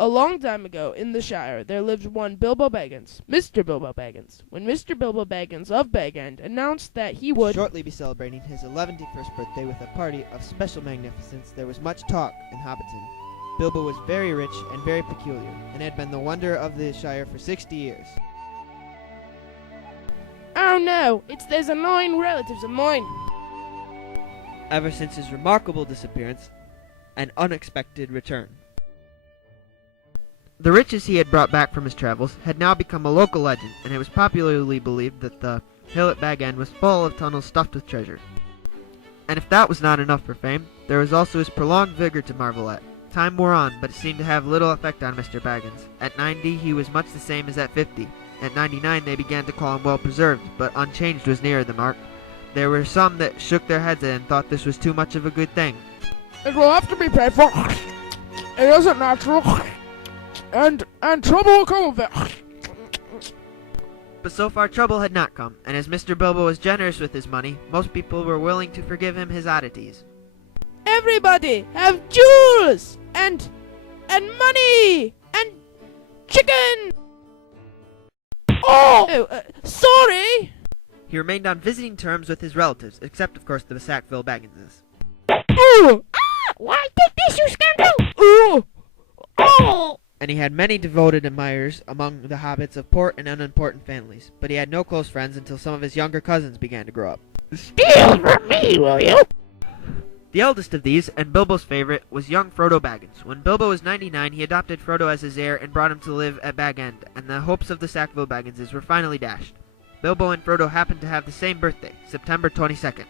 A long time ago, in the Shire, there lived one Bilbo Baggins, Mr. Bilbo Baggins. When Mr. Bilbo Baggins of Bag End announced that he would shortly be celebrating his 11th birthday with a party of special magnificence, there was much talk in Hobbiton. Bilbo was very rich and very peculiar, and had been the wonder of the Shire for 60 years. Oh no, it's those annoying relatives of mine. Ever since his remarkable disappearance and unexpected return. The riches he had brought back from his travels had now become a local legend, and it was popularly believed that the hill at Bag End was full of tunnels stuffed with treasure. And if that was not enough for fame, there was also his prolonged vigor to marvel at. Time wore on, but it seemed to have little effect on Mr. Baggins. At 90, he was much the same as at 50. At 99, they began to call him well-preserved, but unchanged was nearer the mark. There were some that shook their heads at it and thought this was too much of a good thing. It will have to be paid for. It isn't natural. And trouble will come of it. But so far trouble had not come, and as Mr. Bilbo was generous with his money, most people were willing to forgive him his oddities. Everybody have jewels and money and chicken. Sorry. He remained on visiting terms with his relatives, except of course the Sackville Bagginses. Why take this, you scoundrel? And he had many devoted admirers among the hobbits of port and unimportant families, but he had no close friends until some of his younger cousins began to grow up. Steal from me, will you? The eldest of these, and Bilbo's favorite, was young Frodo Baggins. When Bilbo was 99, he adopted Frodo as his heir and brought him to live at Bag End, and the hopes of the Sackville Bagginses were finally dashed. Bilbo and Frodo happened to have the same birthday, September 22nd.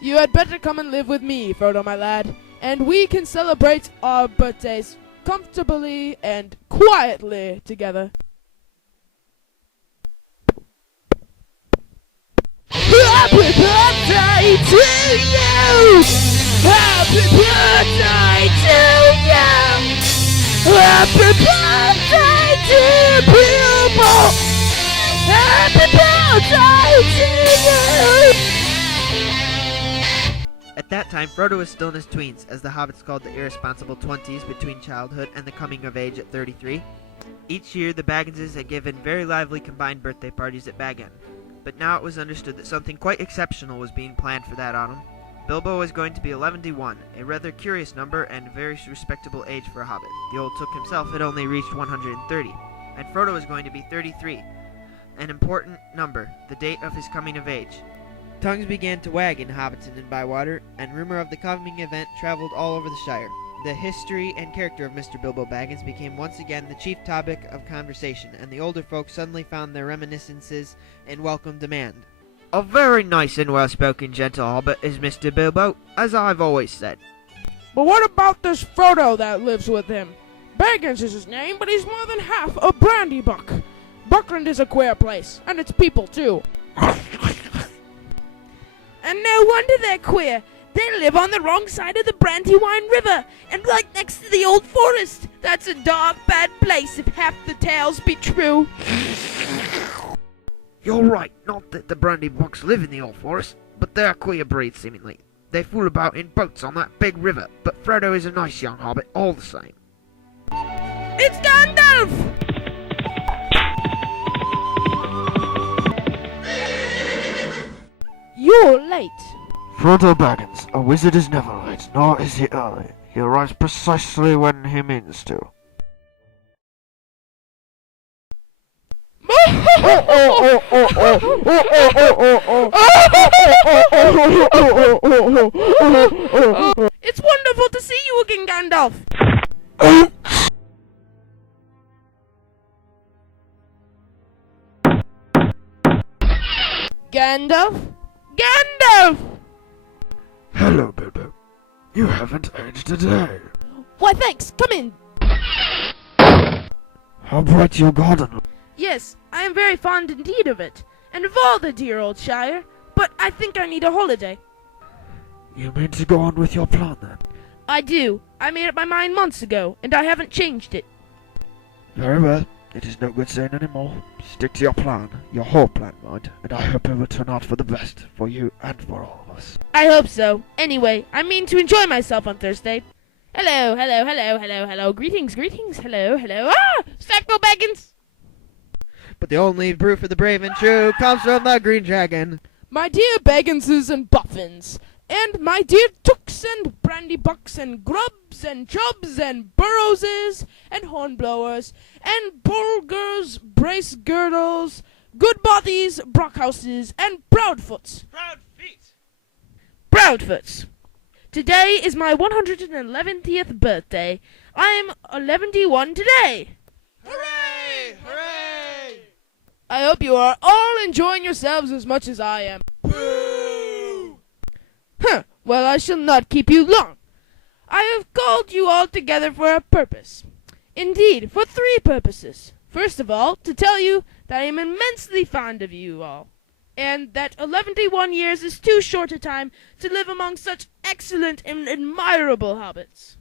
You had better come and live with me, Frodo, my lad, and we can celebrate our birthdays comfortably and quietly together. Happy birthday to you! Happy birthday to you! Happy birthday to Bilbo! Happy birthday to you! At that time, Frodo was still in his tweens, as the hobbits called the irresponsible 20s between childhood and the coming of age at 33. Each year, the Bagginses had given very lively combined birthday parties at Bag End, but now it was understood that something quite exceptional was being planned for that autumn. Bilbo was going to be 11, a rather curious number and a very respectable age for a hobbit. The old Took himself had only reached 130, and Frodo was going to be 33, an important number, the date of his coming of age. Tongues began to wag in Hobbiton and Bywater, and rumor of the coming event traveled all over the Shire. The history and character of Mr. Bilbo Baggins became once again the chief topic of conversation, and the older folk suddenly found their reminiscences in welcome demand. A very nice and well-spoken gentle hobbit is Mr. Bilbo, as I've always said. But what about this Frodo that lives with him? Baggins is his name, but he's more than half a brandy buck. Buckland is a queer place, and its people too. And no wonder they're queer. They live on the wrong side of the Brandywine River, and right next to the old forest. That's a dark, bad place if half the tales be true. You're right, not that the Brandybucks live in the old forest, but they're a queer breed, seemingly. They fool about in boats on that big river, but Frodo is a nice young hobbit, all the same. It's Gandalf! You're late. Frodo Baggins, a wizard is never late, nor is he early. He arrives precisely when he means to. It's wonderful to see you again, Gandalf. Gandalf? Gandalf! Hello, Bilbo. You haven't aged a day. Why, thanks. Come in. How bright your garden. Yes, I am very fond indeed of it, and of all the dear old Shire, but I think I need a holiday. You mean to go on with your plan, then? I do. I made up my mind months ago, and I haven't changed it. Very well. It is no good saying any more. Stick to your plan, your whole plan, mind, and I hope it will turn out for the best, for you and for all of us. I hope so. Anyway, I mean to enjoy myself on Thursday. Hello, hello, hello, hello, hello. Greetings, greetings. Hello, hello. Ah! Sackville Baggins! But the only proof of the brave and true comes from the Green Dragon. My dear Bagginses and Buffins, and my dear Tooks and Brandybucks and Grubs and Chubs and Burrowses and Hornblowers and Bulgers, Brace Girdles, Good Bothies, Brockhouses, and Proudfoots. Proud feet. Proudfoots. Today is my 111th birthday. I am 11 today. Hooray! Hooray! I hope you are all enjoying yourselves as much as I am. Boo! Well, I shall not keep you long. I have called you all together for a purpose. Indeed, for 3 purposes. First of all, to tell you that I am immensely fond of you all, and that 11 years is too short a time to live among such excellent and admirable hobbits.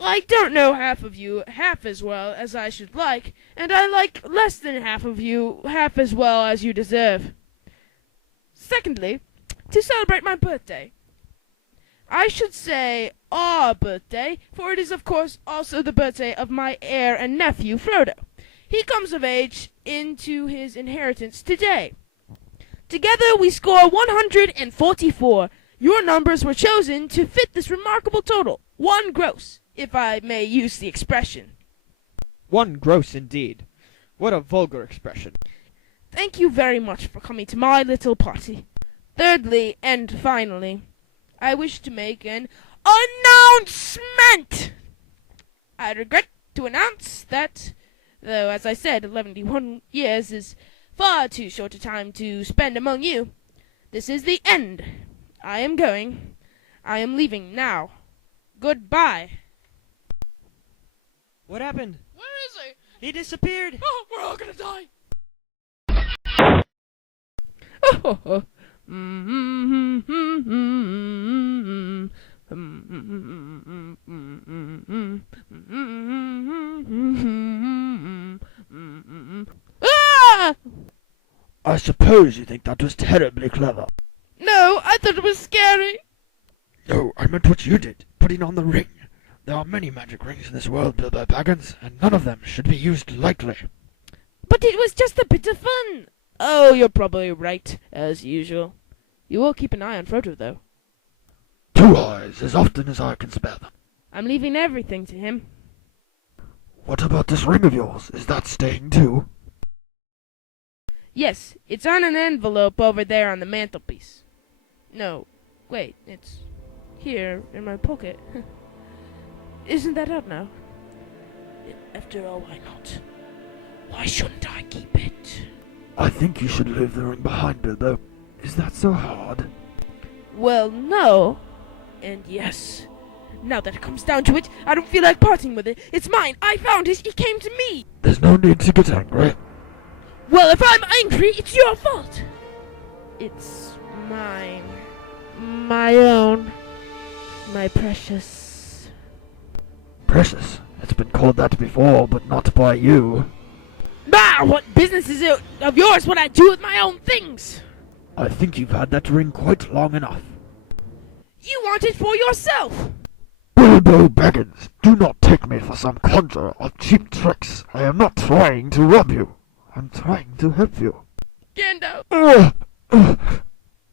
I don't know half of you half as well as I should like, and I like less than half of you half as well as you deserve. Secondly, to celebrate my birthday. I should say our birthday, for it is of course also the birthday of my heir and nephew, Frodo. He comes of age into his inheritance today. Together we score 144. Your numbers were chosen to fit this remarkable total. 1 gross, if I may use the expression. 1 gross indeed. What a vulgar expression. Thank you very much for coming to my little party. Thirdly, and finally, I wish to make an announcement! I regret to announce that, though as I said, 11 years is far too short a time to spend among you, this is the end. I am going. I am leaving now. Goodbye. What happened? Where is he? He disappeared. Oh, we're all gonna die. Oh, Ah! I suppose you think that was terribly clever. No, I thought it was scary. No, I meant what you did, putting on the ring. There are many magic rings in this world, Bilbo Baggins, and none of them should be used lightly. But it was just a bit of fun. Oh, you're probably right, as usual. You will keep an eye on Frodo, though. 2 eyes, as often as I can spare them. I'm leaving everything to him. What about this ring of yours? Is that staying too? Yes, it's on an envelope over there on the mantelpiece. No, wait, it's here in my pocket. Isn't that out now? After all, why not? Why shouldn't I keep it? I think you should leave the ring behind, Bilbo. Is that so hard? Well, no. And yes. Now that it comes down to it, I don't feel like parting with it. It's mine. I found it. It came to me. There's no need to get angry. Well, if I'm angry, it's your fault. It's mine. My own. My precious. Precious. It's been called that before, but not by you. Bah! What business is it of yours what I do with my own things? I think you've had that ring quite long enough. You want it for yourself. Bilbo Baggins, do not take me for some conjurer of cheap tricks. I am not trying to rob you. I'm trying to help you. Gandalf.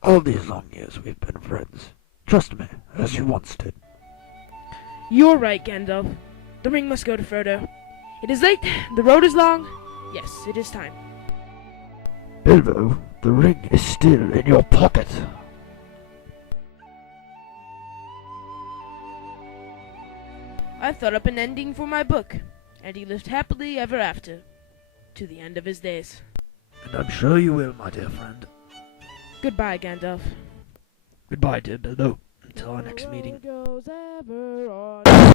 All these long years we've been friends. Trust me, as you once did. You're right, Gandalf. The ring must go to Frodo. It is late. The road is long. Yes, it is time. Bilbo, the ring is still in your pocket. I've thought up an ending for my book, and he lived happily ever after, to the end of his days. And I'm sure you will, my dear friend. Goodbye, Gandalf. Goodbye, dear Bilbo. Until our next meeting. Goes ever on.